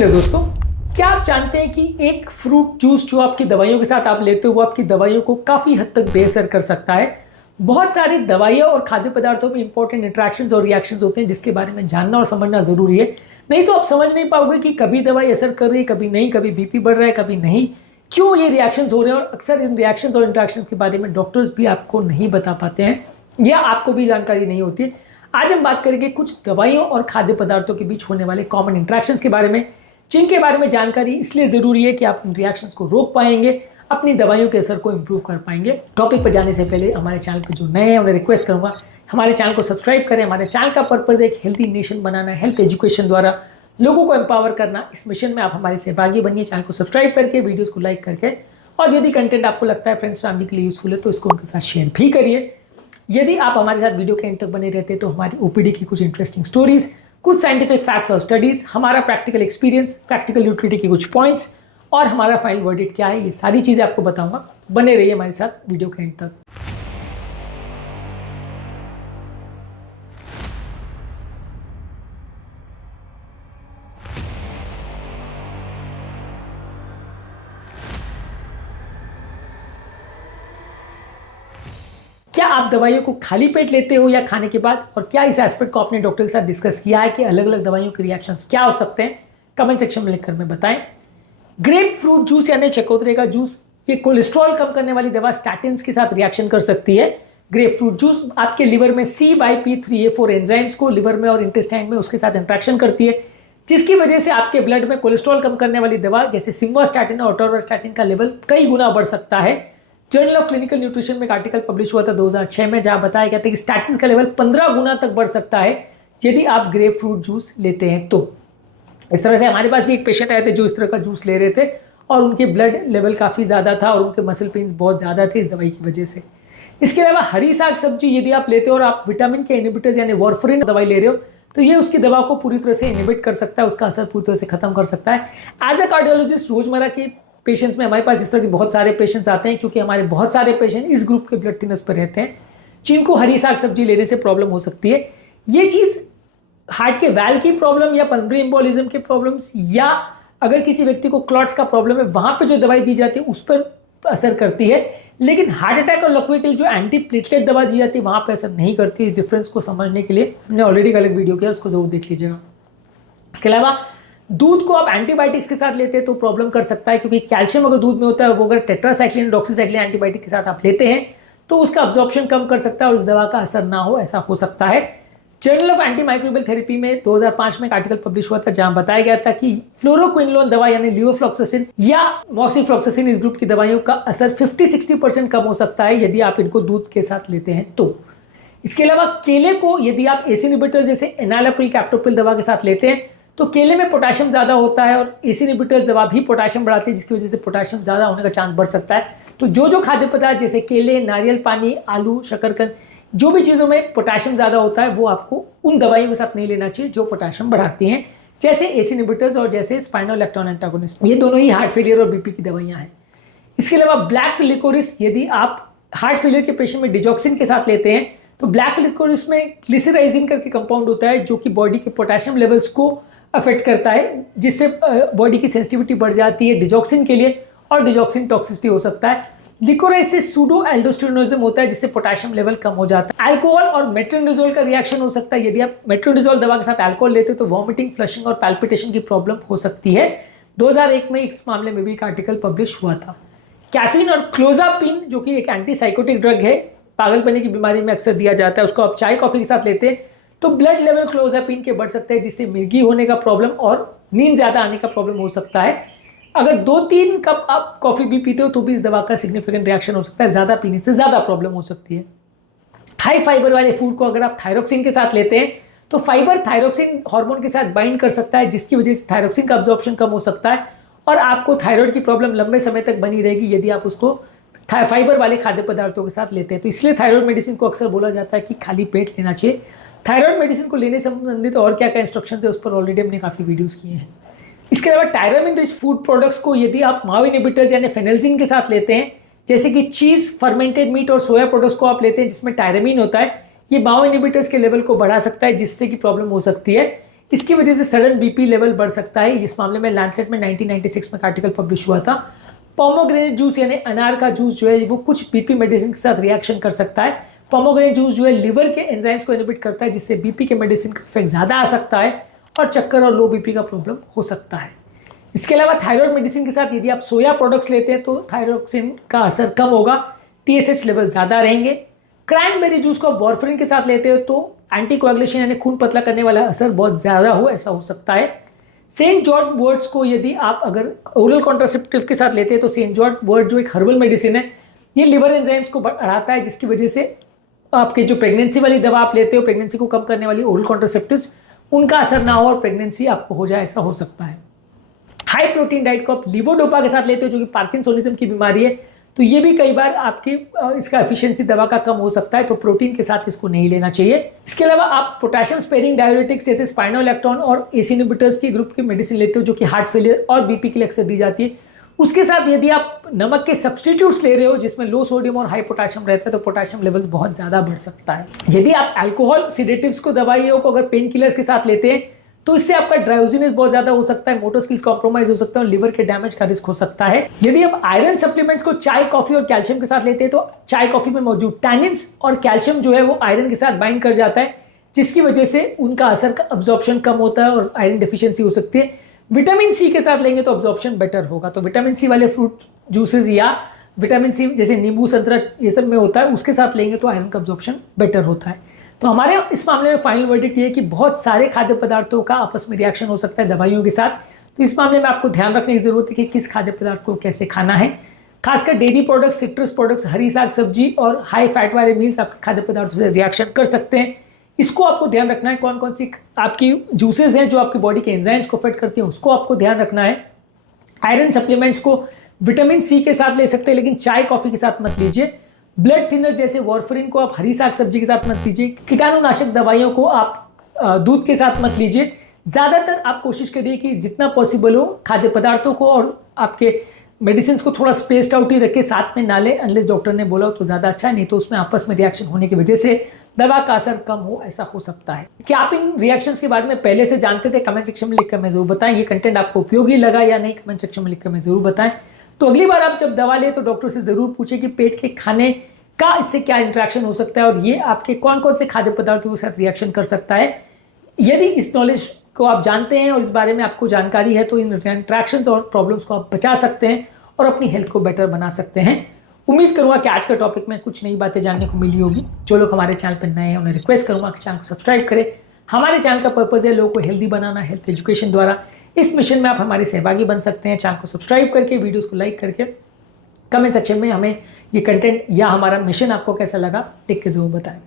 Hello दोस्तों, क्या आप जानते हैं कि एक फ्रूट जूस जो आपकी दवाइयों के साथ आप लेते हो वो आपकी दवाइयों को काफ़ी हद तक बेअसर कर सकता है। बहुत सारी दवाइयाँ और खाद्य पदार्थों में इंपॉर्टेंट इंट्रैक्शंस और रिएक्शंस होते हैं जिसके बारे में जानना और समझना ज़रूरी है। नहीं तो आप समझ नहीं पाओगे कि कभी दवाई असर कर रही है, कभी नहीं, कभी बीपी बढ़ रहा है, कभी नहीं, क्यों ये रिएक्शंस हो रहे हैं। और अक्सर इन रिएक्शंस और इंट्रैक्शंस के बारे में डॉक्टर्स भी आपको नहीं बता पाते हैं या आपको भी जानकारी नहीं होती है। आज हम बात करेंगे कुछ दवाइयों और खाद्य पदार्थों के बीच होने वाले कॉमन इंट्रैक्शंस के बारे में, जिनके बारे में जानकारी इसलिए ज़रूरी है कि आप इन रिएक्शंस को रोक पाएंगे, अपनी दवाइयों के असर को इंप्रूव कर पाएंगे। टॉपिक पर जाने से पहले हमारे चैनल पर जो नए हैं उन्हें रिक्वेस्ट करूंगा हमारे चैनल को सब्सक्राइब करें। हमारे चैनल का पर्पज़ है एक हेल्थी नेशन बनाना, हेल्थ एजुकेशन द्वारा लोगों को एम्पावर करना। इस मिशन में आप हमारे सहभागी बनिए, चैनल को सब्सक्राइब करके, वीडियोज़ को लाइक करके, और यदि कंटेंट आपको लगता है फ्रेंड्स फैमिली के लिए यूजफुल है तो इसको उनके साथ शेयर भी करिए। यदि आप हमारे साथ वीडियो के एंड तक बने रहते हैं तो हमारी ओपीडी की कुछ इंटरेस्टिंग स्टोरीज, कुछ साइंटिफिक फैक्ट्स और स्टडीज, हमारा प्रैक्टिकल एक्सपीरियंस, प्रैक्टिकल यूटिलिटी के कुछ पॉइंट्स और हमारा फाइनल वर्डिक्ट क्या है, ये सारी चीज़ें आपको बताऊंगा। तो बने रहिए हमारे साथ वीडियो के एंड तक। क्या आप दवाइयों को खाली पेट लेते हो या खाने के बाद, और क्या इस एस्पेक्ट को अपने डॉक्टर के साथ डिस्कस किया है कि अलग अलग दवाइयों के रिएक्शंस क्या हो सकते हैं? कमेंट सेक्शन में लिखकर में बताएं। ग्रेप फ्रूट जूस यानी चकोतरे का जूस, ये कोलेस्ट्रॉल कम करने वाली दवा स्टैटिन्स के साथ रिएक्शन कर सकती है। ग्रेप फ्रूट जूस आपके लिवर में CYP3A4 एंजाइम्स को लिवर में और इंटेस्टाइन में उसके साथ इंट्रैक्शन करती है, जिसकी वजह से आपके ब्लड में कोलेस्ट्रॉल कम करने वाली दवा जैसे सिम्वास्टैटिन और अटोरवास्टैटिन का लेवल कई गुना बढ़ सकता है। जर्नल ऑफ क्लिनिकल न्यूट्रिशन में एक आर्टिकल पब्लिश हुआ था 2006 में, जहां बताया गया था कि स्टैटिन का लेवल 15 गुना तक बढ़ सकता है यदि आप ग्रेप फ्रूट जूस लेते हैं तो। इस तरह से हमारे पास भी एक पेशेंट आए थे जो इस तरह का जूस ले रहे थे और उनके ब्लड लेवल काफ़ी ज़्यादा था और उनके मसल पेन्स बहुत ज़्यादा थे इस दवाई की वजह से। इसके अलावा हरी साग सब्जी यदि आप लेते हो और आप विटामिन के इनहिबिटर्स यानी वार्फरिन दवाई ले रहे हो तो ये उसकी दवा को पूरी तरह से इनहिबिट कर सकता है, उसका असर पूरी तरह से खत्म कर सकता है। एज अ कार्डियोलॉजिस्ट रोजमर्रा के पेशेंट्स में हमारे पास इस तरह के बहुत सारे पेशेंट्स आते हैं, क्योंकि हमारे बहुत सारे पेशेंट इस ग्रुप के ब्लड थिनर्स पर रहते हैं जिनको हरी साग सब्जी लेने से प्रॉब्लम हो सकती है। ये चीज़ हार्ट के वैल की प्रॉब्लम या पल्मोनरी एम्बोलिज्म के प्रॉब्लम्स, या अगर किसी व्यक्ति को क्लॉट्स का प्रॉब्लम है वहाँ पे जो दवाई दी जाती है उस पर असर करती है, लेकिन हार्ट अटैक और लकवे के लिए जो एंटी प्लेटलेट दवा दी जाती है वहाँ पे असर नहीं करती। इस डिफरेंस को समझने के लिए हमने ऑलरेडी एक अलग वीडियो किया, उसको जरूर देख लीजिएगा। इसके अलावा दूध को आप एंटीबायोटिक्स के साथ लेते हैं तो प्रॉब्लम कर सकता है, क्योंकि कैल्शियम अगर दूध में होता है वो अगर टेट्रासाइक्लिन डॉक्सीसाइक्लिन एंटीबायोटिक के साथ आप लेते हैं तो उसका अब्जॉर्प्शन कम कर सकता है और उस दवा का असर ना हो, ऐसा हो सकता है। जर्नल ऑफ एंटीमाइक्रोबियल थेरेपी में 2005 में एक आर्टिकल पब्लिश हुआ था जहां बताया गया था कि फ्लोरोक्विनोलोन दवा यानी लिवोफ्लॉक्सासिन या मॉक्सीफ्लॉक्सासिन इस ग्रुप की दवाइयों का असर 50-60% कम हो सकता है यदि आप इनको दूध के साथ लेते हैं तो। इसके अलावा केले को यदि आप एसी इनहिबिटर्स जैसे एनालाप्रिल कैप्टोप्रिल दवा के साथ लेते हैं तो केले में पोटेशियम ज़्यादा होता है और एसी इनहिबिटर्स दवा भी पोटेशियम बढ़ाती है, जिसकी वजह से पोटेशियम ज़्यादा होने का चांस बढ़ सकता है। तो जो खाद्य पदार्थ जैसे केले, नारियल पानी, आलू, शकरकंद, जो भी चीज़ों में पोटेशियम ज़्यादा होता है वो आपको उन दवाइयों के साथ नहीं लेना चाहिए जो पोटेशियम बढ़ाती हैं, जैसे एसी इनहिबिटर्स और जैसे स्पाइनोलेक्टोन एंटागोनिस्ट। ये दोनों ही हार्ट फेलियर और बीपी की दवाइयाँ हैं। इसके अलावा ब्लैक लिकोरिस यदि आप हार्ट फेलियर के पेशेंट में डिजॉक्सिन के साथ लेते हैं तो ब्लैक लिकोरिस में ग्लिसराइजिन करके कंपाउंड होता है जो कि बॉडी के पोटेशियम लेवल्स को अफेक्ट करता है, जिससे बॉडी की सेंसिटिविटी बढ़ जाती है डिजॉक्सिन के लिए और डिजॉक्सिन टॉक्सिसिटी हो सकता है। लिकोराइस से सूडो एल्डोस्टेरोनिज्म होता है जिससे पोटेशियम लेवल कम हो जाता है। अल्कोहल और मेट्रोनिडोजोल का रिएक्शन हो सकता है, यदि आप मेट्रोनिडोजोल दवा के साथ अल्कोहल लेते हो तो वॉमिटिंग, फ्लशिंग और पैल्पिटेशन की प्रॉब्लम हो सकती है। 2001 में इस मामले में भी एक आर्टिकल पब्लिश हुआ था। कैफीन और क्लोजापिन जो कि एक एंटीसाइकोटिक ड्रग है, पागलपने की बीमारी में अक्सर दिया जाता है, उसको आप चाय कॉफी के साथ लेते हैं तो ब्लड लेवल क्लोजापिन के बढ़ सकते हैं, जिससे मिर्गी होने का प्रॉब्लम और नींद ज़्यादा आने का प्रॉब्लम हो सकता है। अगर 2-3 कप आप कॉफ़ी भी पीते हो तो भी इस दवा का सिग्निफिकेंट रिएक्शन हो सकता है, ज़्यादा पीने से ज़्यादा प्रॉब्लम हो सकती है। हाई फाइबर वाले फूड को अगर आप थायरोक्सिन के साथ लेते हैं तो फाइबर थायरोक्सिन हार्मोन के साथ बाइंड कर सकता है, जिसकी वजह से थायरोक्सिन का अब्जॉर्प्शन कम हो सकता है और आपको थायराइड की प्रॉब्लम लंबे समय तक बनी रहेगी यदि आप उसको फाइबर वाले खाद्य पदार्थों के साथ लेते हैं। तो इसलिए थायराइड मेडिसिन को अक्सर बोला जाता है कि खाली पेट लेना चाहिए। थायराइड मेडिसिन को लेने से संबंधित और क्या क्या इंस्ट्रक्शंस है उस पर ऑलरेडी हमने काफ़ी वीडियोस किए हैं। इसके अलावा टायरामिन रिच फूड प्रोडक्ट्स को यदि आप माओ इनहिबिटर्स यानी फेनेल्जिन के साथ लेते हैं, जैसे कि चीज़, फर्मेंटेड मीट और सोया प्रोडक्ट्स को आप लेते हैं जिसमें टायरामिन होता है, ये माओ इनहिबिटर्स के लेवल को बढ़ा सकता है जिससे कि प्रॉब्लम हो सकती है। इसकी वजह से सडन बीपी लेवल बढ़ सकता है। इस मामले में लैंसेट में 1996 में एक आर्टिकल पब्लिश हुआ था। पोमोग्रेनेट जूस यानी अनार का जूस जो है वो कुछ बीपी मेडिसिन के साथ रिएक्शन कर सकता है। पोमोग्रेनेट जूस जो है लिवर के एंजाइम्स को इनहिबिट करता है, जिससे बीपी के मेडिसिन का इफेक्ट ज़्यादा आ सकता है और चक्कर और लो बीपी का प्रॉब्लम हो सकता है। इसके अलावा थायराइड मेडिसिन के साथ यदि आप सोया प्रोडक्ट्स लेते हैं तो थायरोक्सिन का असर कम होगा, TSH लेवल ज़्यादा रहेंगे। क्रैनबेरी जूस को आप वार्फरिन के साथ लेते हो तो एंटीकोएगुलेशन यानी खून पतला करने वाला असर बहुत ज़्यादा हो, ऐसा हो सकता है। सेंट जॉर्ज वर्ड्स को यदि आप अगर ओरल कॉन्ट्रासेप्टिव के साथ लेते हैं तो सेंट जॉर्ज वर्ड जो एक हर्बल मेडिसिन है, ये लिवर एंजाइम्स को बढ़ाता है, जिसकी वजह से आपके जो प्रेगनेंसी वाली दवा आप लेते हो, प्रेगनेंसी को कम करने वाली ओरल कॉन्ट्रासेप्टिव्स, उनका असर ना हो और प्रेगनेंसी आपको हो जाए, ऐसा हो सकता है। हाई प्रोटीन डाइट को आप लिवोडोपा के साथ लेते हो जो कि पार्किंसोनिज्म की बीमारी है, तो ये भी कई बार आपकी इसका एफिशिएंसी दवा का कम हो सकता है, तो प्रोटीन के साथ इसको नहीं लेना चाहिए। इसके अलावा आप पोटेशियम स्पेयरिंग डाययूरेटिक्स जैसे स्पाइनोलेक्ट्रॉन और एसी इनहिबिटर्स की ग्रुप की मेडिसिन लेते हो जो कि हार्ट फेलियर और बीपी के लिए अक्सर दी जाती है। उसके साथ यदि आप नमक के सब्सटीट्यूट्स ले रहे हो जिसमें लो सोडियम और हाई पोटेशियम रहता है तो पोटेशियम लेवल्स बहुत ज़्यादा बढ़ सकता है। यदि आप अल्कोहल सिडेटिव्स को दवाइयों को अगर पेन किलर्स के साथ लेते हैं तो इससे आपका ड्राउजीनेस बहुत ज्यादा हो सकता है, मोटर स्किल्स कॉम्प्रोमाइज हो सकता है और लिवर के डैमेज का रिस्क हो सकता है। यदि आप आयरन सप्लीमेंट्स को चाय, कॉफी और कैल्शियम के साथ लेते हैं तो चाय, कॉफी में मौजूद टैनिन्स और कैल्शियम जो है वो आयरन के साथ बाइंड कर जाता है, जिसकी वजह से उनका असर का अब्जॉर्प्शन कम होता है और आयरन डेफिशिएंसी हो सकती है। विटामिन सी के साथ लेंगे तो अब्जॉर्प्शन बेटर होगा, तो विटामिन सी वाले फ्रूट जूसेस या विटामिन सी जैसे नींबू, संतरा ये सब में होता है, उसके साथ लेंगे तो आयरन का अब्जॉर्प्शन बेटर होता है। तो हमारे इस मामले में फाइनल वर्डिक्ट ये है कि बहुत सारे खाद्य पदार्थों का आपस में रिएक्शन हो सकता है दवाइयों के साथ, तो इस मामले में आपको ध्यान रखने की जरूरत है कि किस खाद्य पदार्थ को कैसे खाना है। खासकर डेयरी प्रोडक्ट्स, सिट्रस प्रोडक्ट्स, हरी साग सब्जी और हाई फैट वाले मील्स आपके खाद्य पदार्थों से रिएक्शन कर सकते हैं। इसको आपको ध्यान रखना है। कौन कौन सी आपकी जूसेस हैं जो आपकी बॉडी के एंजाइम्स को अफेक्ट करती हैं, उसको आपको ध्यान रखना है। आयरन सप्लीमेंट्स को विटामिन सी के साथ ले सकते हैं, लेकिन चाय, कॉफी के साथ मत लीजिए। ब्लड थिनर जैसे वार्फरिन को आप हरी साग सब्जी के साथ मत लीजिए। कीटाणुनाशक दवाइयों को आप दूध के साथ मत लीजिए। ज़्यादातर आप कोशिश करिए कि जितना पॉसिबल हो खाद्य पदार्थों को और आपके मेडिसिन को थोड़ा स्पेस्ड आउट ही रखे, साथ में ना लें अनलेस डॉक्टर ने बोला हो तो ज़्यादा अच्छा है, नहीं तो उसमें आपस में रिएक्शन होने की वजह से दवा का असर कम हो, ऐसा हो सकता है। क्या आप इन रिएक्शंस के बारे में पहले से जानते थे? कमेंट सेक्शन में लिखकर मैं जरूर बताएं। ये कंटेंट आपको उपयोगी लगा या नहीं, कमेंट सेक्शन में लिखकर मैं जरूर बताएं। तो अगली बार आप जब दवा लें तो डॉक्टर से जरूर पूछें कि पेट के खाने का इससे क्या इंटरेक्शन हो सकता है और ये आपके कौन कौन से खाद्य पदार्थों के साथ रिएक्शन कर सकता है। यदि इस नॉलेज को आप जानते हैं और इस बारे में आपको जानकारी है तो इन इंटरेक्शंस और प्रॉब्लम्स को आप बचा सकते हैं और अपनी हेल्थ को बेटर बना सकते हैं। उम्मीद करूंगा कि आज का टॉपिक में कुछ नई बातें जानने को मिली होगी। जो लोग हमारे चैनल पर नए हैं उन्हें रिक्वेस्ट करूंगा कि चैनल को सब्सक्राइब करें। हमारे चैनल का पर्पज़ है लोगों को हेल्दी बनाना, हेल्थ एजुकेशन द्वारा। इस मिशन में आप हमारे सहभागी बन सकते हैं। चैनल को सब्सक्राइब करके, वीडियोज़ को लाइक करके कमेंट सेक्शन में हमें ये कंटेंट या हमारा मिशन आपको कैसा लगा लिख के ज़रूर बताएं।